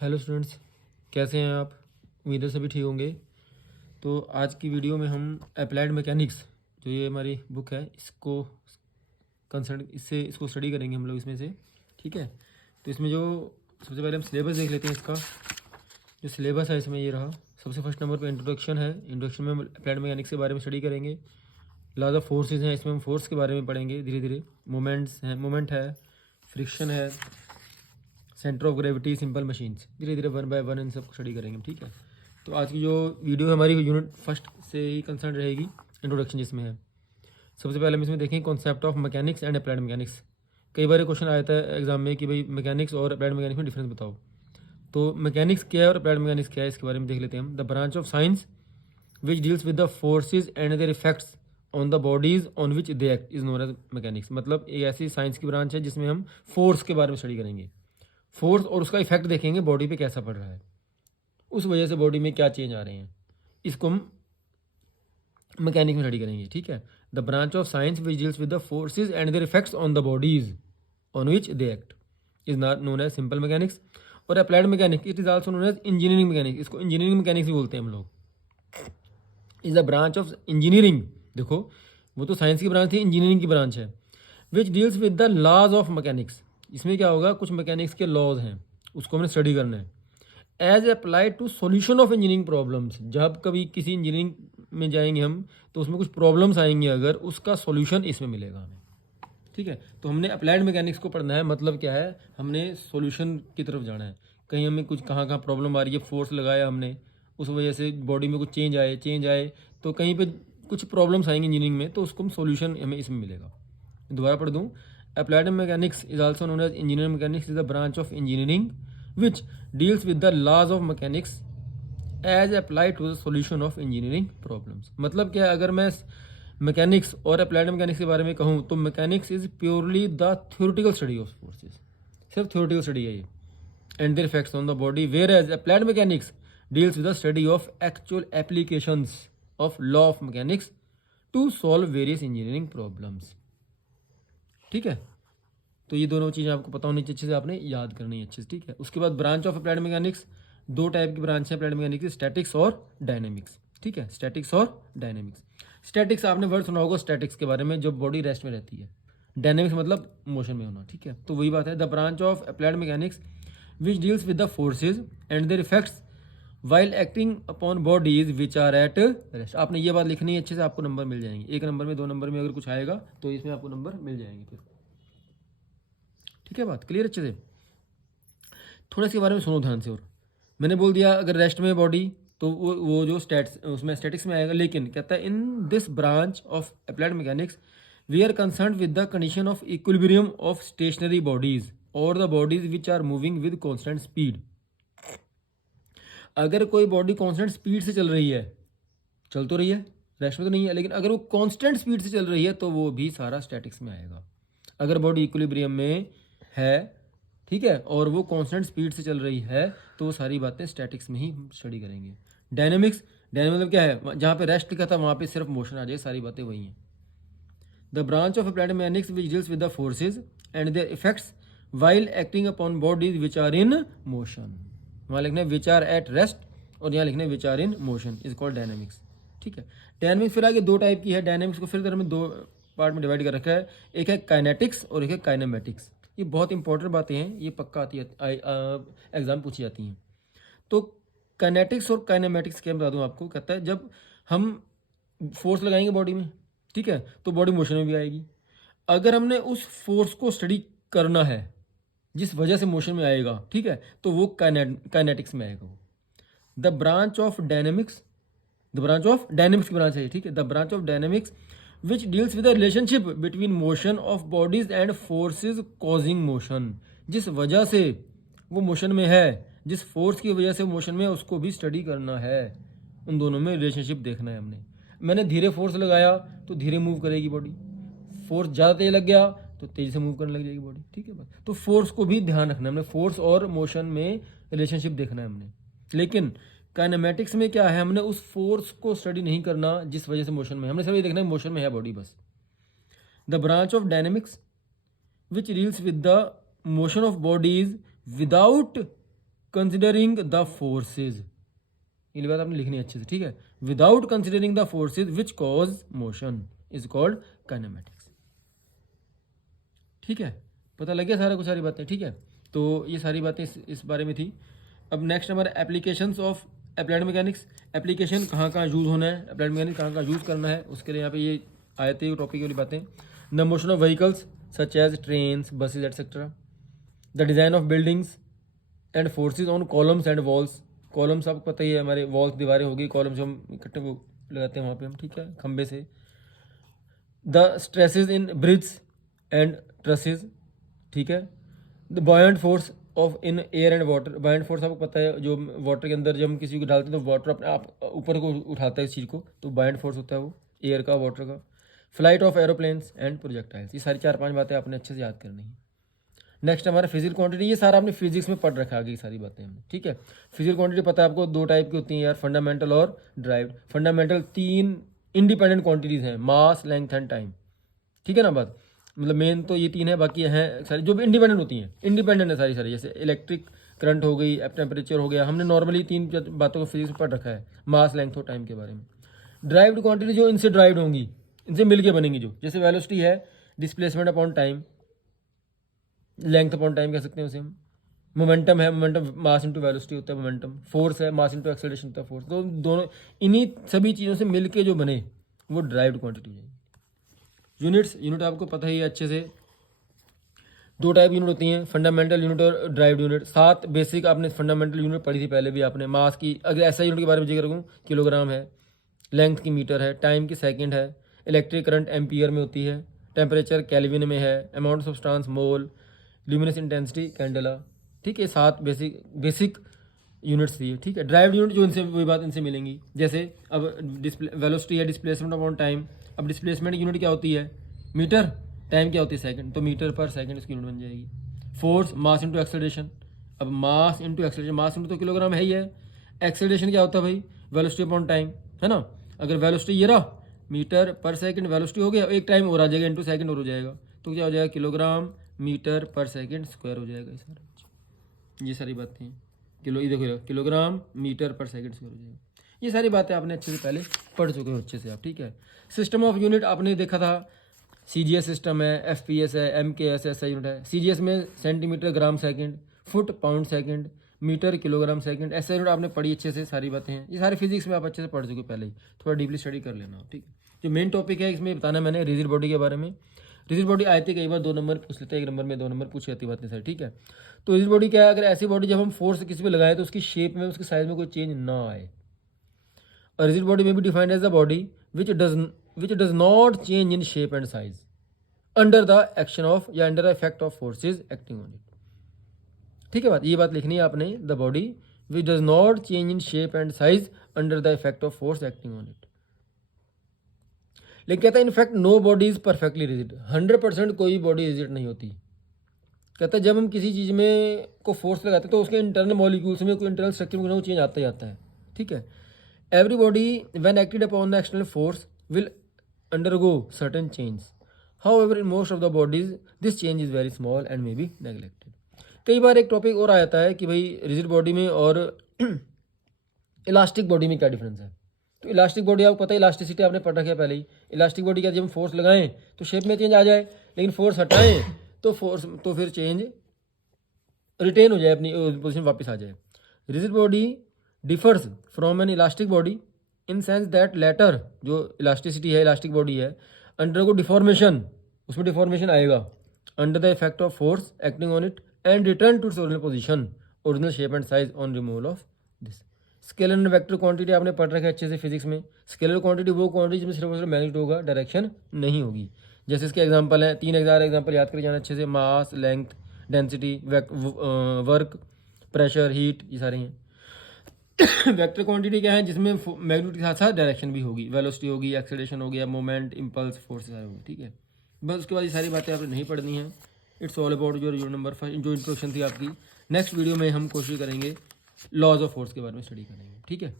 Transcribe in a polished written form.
Hello students, कैसे हैं आप? उम्मीद है सभी ठीक होंगे। तो आज की वीडियो में हम अप्लाइड मैकेनिक्स, जो ये हमारी बुक है, इसको कंसर्न इससे इसको स्टडी करेंगे हम लोग इसमें से। ठीक है, तो इसमें जो सबसे पहले हम सिलेबस देख लेते हैं। इसका जो सिलेबस है इसमें ये रहा। सबसे फर्स्ट नंबर पर इंट्रोडक्शन है। इंट्रोडक्शन में हम अप्लाइड मैकेनिक्स के बारे में स्टडी करेंगे। लॉज ऑफ फोर्सेज हैं, इसमें हम फोर्स के बारे में पढ़ेंगे धीरे धीरे। मोमेंट है, फ्रिक्शन है, centre of gravity, simple machines, धीरे धीरे वन बाय वन इन सबको स्टडी करेंगे हम। ठीक है, तो आज की जो वीडियो है हमारी यूनिट फर्स्ट से ही कंसर्न रहेगी, इंट्रोडक्शन जिसमें है। सबसे पहले हम इसमें देखेंगे concept of mechanics and applied mechanics. कई बार क्वेश्चन आया था एग्जाम में कि भाई मैकेनिक्स और अप्लाइड मैकेनिक्स में डिफरेंस बताओ। तो मैकेनिक्स क्या है और अप्लाइड मैकेनिक्स क्या है, इसके बारे में देख लेते हैं हम। The branch of science which deals with the forces and their effects on the bodies on which they act is known as mechanics. मतलब एक ऐसी साइंस की ब्रांच है जिसमें हम फोर्स के बारे में स्टडी करेंगे। फोर्स और उसका इफेक्ट देखेंगे बॉडी पे कैसा पड़ रहा है, उस वजह से बॉडी में क्या चेंज आ रहे हैं, इसको हम मैकेनिक्स में स्टडी करेंगे। ठीक है, the branch of science which deals with the forces and their effects on the bodies on which they act is not known as simple mechanics. और applied mechanics it is also known as engineering mechanics. इसको engineering mechanics भी बोलते हैं हम लोग। Is the branch of engineering. देखो, वो तो साइंस की ब्रांच थी, इंजीनियरिंग की ब्रांच है। Which deals with the laws of mechanics. इसमें क्या होगा, कुछ मैकेनिक्स के लॉज हैं, उसको हमने स्टडी करना है। As applied to solution of engineering problems. जब कभी किसी इंजीनियरिंग में जाएंगे हम, तो उसमें कुछ प्रॉब्लम्स आएंगे, अगर उसका सॉल्यूशन इसमें मिलेगा हमें। ठीक है, तो हमने अप्लाइड मैकेनिक्स को पढ़ना है। मतलब क्या है, हमने सॉल्यूशन की तरफ जाना है। कहीं हमें कुछ कहाँ कहाँ प्रॉब्लम आ रही है, फोर्स लगाया हमने, उस वजह से बॉडी में कुछ चेंज आए, तो कहीं पे कुछ प्रॉब्लम्स आएंगी इंजीनियरिंग में, तो उसको हम सॉल्यूशन हमें इसमें मिलेगा। दोबारा पढ़ दूँ। Applied mechanics is also known as engineering mechanics is the branch of engineering which deals with the laws of mechanics as applied to the solution of engineering problems. मतलब क्या, अगर मैं मैकेनिक्स और अप्लाइड मैकेनिक्स के बारे में कहूँ तो mechanics is purely the theoretical study of forces. सिर्फ थ्योरेटिकल स्टडी है ये, and their effects on the body, whereas applied mechanics deals with the study of actual applications of law of mechanics to solve various engineering problems. ठीक है, तो ये दोनों चीज़ें आपको पता होनी चाहिए, अच्छे से आपने याद करनी है अच्छे से। ठीक है, उसके बाद ब्रांच ऑफ अप्लाइड मैकेनिक्स, दो टाइप की ब्रांच है अप्लाइड मैकेनिक्स, स्टैटिक्स और डायनेमिक्स। ठीक है, स्टैटिक्स और डायनेमिक्स। स्टैटिक्स आपने वर्ड सुना होगा स्टैटिक्स के बारे में, जो बॉडी रेस्ट में रहती है। डायनेमिक्स मतलब मोशन में होना। ठीक है, तो वही बात है। The branch of applied mechanics which deals with the forces and their effects while acting upon bodies which are at rest. आपने ये बात लिखनी है अच्छे से, आपको नंबर मिल जाएंगे। एक नंबर में, दो नंबर में अगर कुछ आएगा तो इसमें आपको नंबर मिल जाएंगे फिर। ठीक है, बात क्लियर अच्छे से। थोड़ा इसके बारे में सुनो ध्यान से। और मैंने बोल दिया अगर रेस्ट में बॉडी, तो वो जो स्टैट्स उसमें स्टैटिक्स में आएगा। लेकिन कहता है in this branch of applied mechanics we are concern with the condition of equilibrium of stationary bodies और the bodies which are moving with constant speed. अगर कोई बॉडी कॉन्स्टेंट स्पीड से चल रही है, चल तो रही है, रेस्ट में तो नहीं है, लेकिन अगर वो कांस्टेंट स्पीड से चल रही है तो वो भी सारा स्टैटिक्स में आएगा। अगर बॉडी इक्विलिब्रियम में है, ठीक है, और वो कांस्टेंट स्पीड से चल रही है, तो वो सारी बातें स्टैटिक्स में ही स्टडी करेंगे। डायनेमिक्स, डायनेमिक्स मतलब क्या है, जहाँ पे रेस्ट लिखा था वहाँ पे सिर्फ मोशन आ जाए, सारी बातें वही हैं। The branch of applied mechanics which deals with the forces and their effects while acting upon bodies which are in motion. वहाँ लिखना है विच आर एट रेस्ट, और यहाँ लिखना है which are in motion, is called dynamics. ठीक है, dynamics फिर आगे दो टाइप की है। डायनेमिक्स को फिर तरह में दो पार्ट में डिवाइड कर रखा है। एक है काइनेटिक्स और एक है काइनेमेटिक्स। ये बहुत इंपॉर्टेंट बातें हैं, ये पक्का आती है, एग्जाम पूछी जाती हैं। तो काइनेटिक्स और काइनेमेटिक्स क्या बता दूं आपको। कहता है जब हम फोर्स लगाएंगे बॉडी में, ठीक है, तो बॉडी मोशन में भी आएगी। अगर हमने उस फोर्स को स्टडी करना है जिस वजह से मोशन में आएगा, ठीक है, तो वो काइनेटिक्स में आएगा। वो the branch of dynamics, the branch of dynamics की ब्रांच है, ठीक है, the branch of dynamics which deals with the relationship between motion of bodies and forces causing motion. जिस वजह से वो मोशन में है, जिस फोर्स की वजह से मोशन में है, उसको भी स्टडी करना है। उन दोनों में रिलेशनशिप देखना है हमने। मैंने धीरे फोर्स लगाया तो धीरे मूव करेगी बॉडी, फोर्स ज़्यादा तेज लग गया तो तेजी से मूव करने लग जाएगी बॉडी। ठीक है, बस तो फोर्स को भी ध्यान रखना है हमने, फोर्स और मोशन में रिलेशनशिप देखना है हमने। लेकिन काइनेमेटिक्स में क्या है, हमने उस फोर्स को स्टडी नहीं करना जिस वजह से मोशन में, हमने सिर्फ ये देखना है मोशन में है बॉडी बस। The branch of dynamics which deals with the motion of bodies without considering the forces, ये बात आपने लिखनी है अच्छे से, ठीक है। Without considering the forces which cause motion is called kinematics, ठीक है। पता लग गया सारा कुछ, सारी बातें, ठीक है। तो ये सारी बातें इस बारे में थी। अब नेक्स्ट हमारा applications of applied mechanics, application कहाँ कहाँ यूज़ होना है, अप्लाइड मैकेनिक्स कहाँ कहाँ यूज़ करना है, उसके लिए यहाँ पे ये आए थे टॉपिक वाली बातें। The motion of vehicles such as trains, buses etcetera, the design of buildings and forces on columns and walls, columns आपको पता ही है, हमारे वॉल्स दीवारें होगी, कॉलम्स हम इकट्ठे लगाते हैं वहाँ पे हम, ठीक है, खंबे से। The stresses in bridge and trusses, ठीक है। The buoyant force of in air and water, buoyant force आपको पता है, जो वाटर के अंदर जब हम किसी को डालते हैं तो वाटर अपने आप ऊपर को उठाता है इस चीज़ को, तो बॉयंट फोर्स होता है वो एयर का, वाटर का। Flight of aeroplanes and projectiles, ये सारी 4-5 बातें आपने अच्छे से याद करनी है। नेक्स्ट हमारा फिजिकल क्वांटिटी, ये सारा आपने फिजिक्स में पढ़ रखा है, ये सारी बातें हमने, ठीक है। फिजिकल क्वांटिटी पता है आपको, 2 टाइप की होती हैं यार, फंडामेंटल और ड्राइव्ड। फंडामेंटल 3 इंडिपेंडेंट क्वांटिटीज़ हैं, मास, लेंथ एंड टाइम, ठीक है ना बात। मतलब मेन तो ये 3 है, बाकी हैं सारी जो भी इंडिपेंडेंट होती हैं, इंडिपेंडेंट है सारी, जैसे इलेक्ट्रिक करंट हो गई, टेम्परेचर हो गया, हमने नॉर्मली 3 बातों को फिजिक्स में पढ़ रखा है, मास, लेंथ और टाइम के बारे में। ड्राइव्ड क्वांटिटी जो इनसे ड्राइव्ड होंगी, इनसे मिलके बनेंगी, जो जैसे वेलोसिटी है displacement upon time, length upon time कह सकते हैं उसे हम। मोमेंटम है, मोमेंटम मास इंटू वेलोसिटी होता है मोमेंटम। फोर्स है, मास इंटू एक्सेलरेशन होता है फोर्स। तो दोनों इन्हीं सभी चीज़ों से मिलके जो बने वो ड्राइव्ड क्वांटिटी है। यूनिट्स, यूनिट आपको पता ही है अच्छे से, 2 टाइप यूनिट होती हैं, फंडामेंटल यूनिट और ड्राइव्ड यूनिट। 7 बेसिक आपने फंडामेंटल यूनिट पढ़ी थी पहले भी आपने। मास की अगर ऐसा यूनिट के बारे में जिक्र करूँ, किलोग्राम है, लेंथ की मीटर है, टाइम की सेकंड है, इलेक्ट्रिक करंट एम्पियर में होती है, टेम्परेचर केल्विन में है, amount of substance mole, luminous intensity candela, ठीक है। 7 बेसिक यूनिट्स थी, ठीक है। ड्राइव्ड यूनिट जो इनसे वही बात इनसे मिलेंगी, जैसे अब वेलोसिटी है डिस्प्लेसमेंट अपॉन टाइम, अब डिस्प्लेसमेंट यूनिट क्या होती है, मीटर, टाइम क्या होती है सेकंड, तो मीटर पर सेकंड इसकी यूनिट बन जाएगी। फोर्स मास इंटू एक्सेलरेशन, अब mass into acceleration, mass into तो किलोग्राम है ही है, एक्सेलरेशन क्या होता है भाई, वेलोसिटी अपॉन टाइम, है ना। अगर वेलोसिटी ये रहा मीटर पर सेकंड वेलोसिटी हो गया, एक टाइम और आ जाएगा इंटू सेकंड और हो जाएगा, तो क्या हो जाएगा, किलोग्राम मीटर पर सेकंड स्क्वायर हो जाएगा। ये सारी बातें, किलो, ये देखो किलोग्राम मीटर पर सेकंड स्क्वायर हो जाएगा। ये सारी बातें आपने अच्छे से पहले पढ़ चुके हो अच्छे से आप, ठीक है। सिस्टम ऑफ यूनिट आपने देखा था, CGS सिस्टम है, FPS है, MKS SI यूनिट है। CGS में centimetre gram second, foot pound second, metre kilogram second, SI unit आपने पढ़ी अच्छे से, सारी बातें हैं। ये सारी फिजिक्स में आप अच्छे से पढ़ चुके पहले ही, थोड़ा डीपली स्टडी कर लेना, ठीक है। जो मेन टॉपिक है इसमें बताना मैंने रिजिड बॉडी के बारे में। रिजिड बॉडी आती है कई बार 2 नंबर पूछ लेते हैं, 1 नंबर में 2 नंबर पूछी जाती बातें सारी, ठीक है। तो रिजिड बॉडी क्या है, अगर ऐसी बॉडी जब हम फोर्स किसी पे लगाए तो उसकी शेप में, उसके साइज में कोई चेंज ना आए। और रिजिड बॉडी में भी defined as the body which does not change in shape and size under the action of या under the effect of forces acting on it, ठीक है बात, ये बात लिखनी है आपने, the body which does not change in shape and size under the effect of force acting on it. लेकिन कहता है in fact no body is perfectly rigid, 100% कोई बॉडी रिजिड नहीं होती। कहता है जब हम किसी चीज़ में को फोर्स लगाते हैं तो उसके इंटरनल मॉलिक्यूल्स में कोई इंटरनल स्ट्रक्चर में चेंज आता ही आता है, ठीक है। Every body when acted upon the external force will undergo certain change, However, in most of the bodies, this change is very small and may be neglected. कई बार एक टॉपिक और आ जाता है कि भाई रिजिड बॉडी में और इलास्टिक बॉडी में क्या डिफरेंस है। तो इलास्टिक बॉडी आपको पता है, इलास्टिसिटी आपने पढ़ रखा है पहले ही। इलास्टिक बॉडी का जब हम फोर्स लगाएं तो शेप में चेंज आ जाए, लेकिन फोर्स हटाएं तो फिर चेंज रिटेन हो जाए, अपनी पोजिशन वापस आ जाए। Rigid body differs from an elastic body in sense that latter, जो इलास्टिसिटी है, इलास्टिक बॉडी है, अंडर को डिफॉर्मेशन, उसमें डिफॉर्मेशन आएगा under the effect of force acting on it and return to its original position, original shape and size on removal of this. Scalar and vector quantity आपने पढ़ रखा है अच्छे से फिजिक्स में। स्केलर क्वांटिटी वो क्वांटिटी जिसमें सिर्फ और सिर्फ मैग्नीट्यूड होगा, डायरेक्शन नहीं होगी। जैसे इसके एग्जांपल हैं, 3 एग्जांपल याद कर जाना अच्छे से, mass, length, density, work, pressure, heat, ये सारे हैं। वेक्टर क्वांटिटी क्या है, जिसमें मैग्नीट्यूड के साथ साथ डायरेक्शन भी होगी, वेलोसिटी होगी, एक्सेलरेशन हो गया, मोमेंट, इंपल्स, फोर्स सारे होंगे, ठीक है। बस उसके बाद ये सारी बातें आपने नहीं पढ़नी है। It's all about your unit number 5 जो इंट्रोडक्शन थी आपकी। नेक्स्ट वीडियो में हम कोशिश करेंगे लॉज ऑफ फोर्स के बारे में स्टडी करेंगे, ठीक है।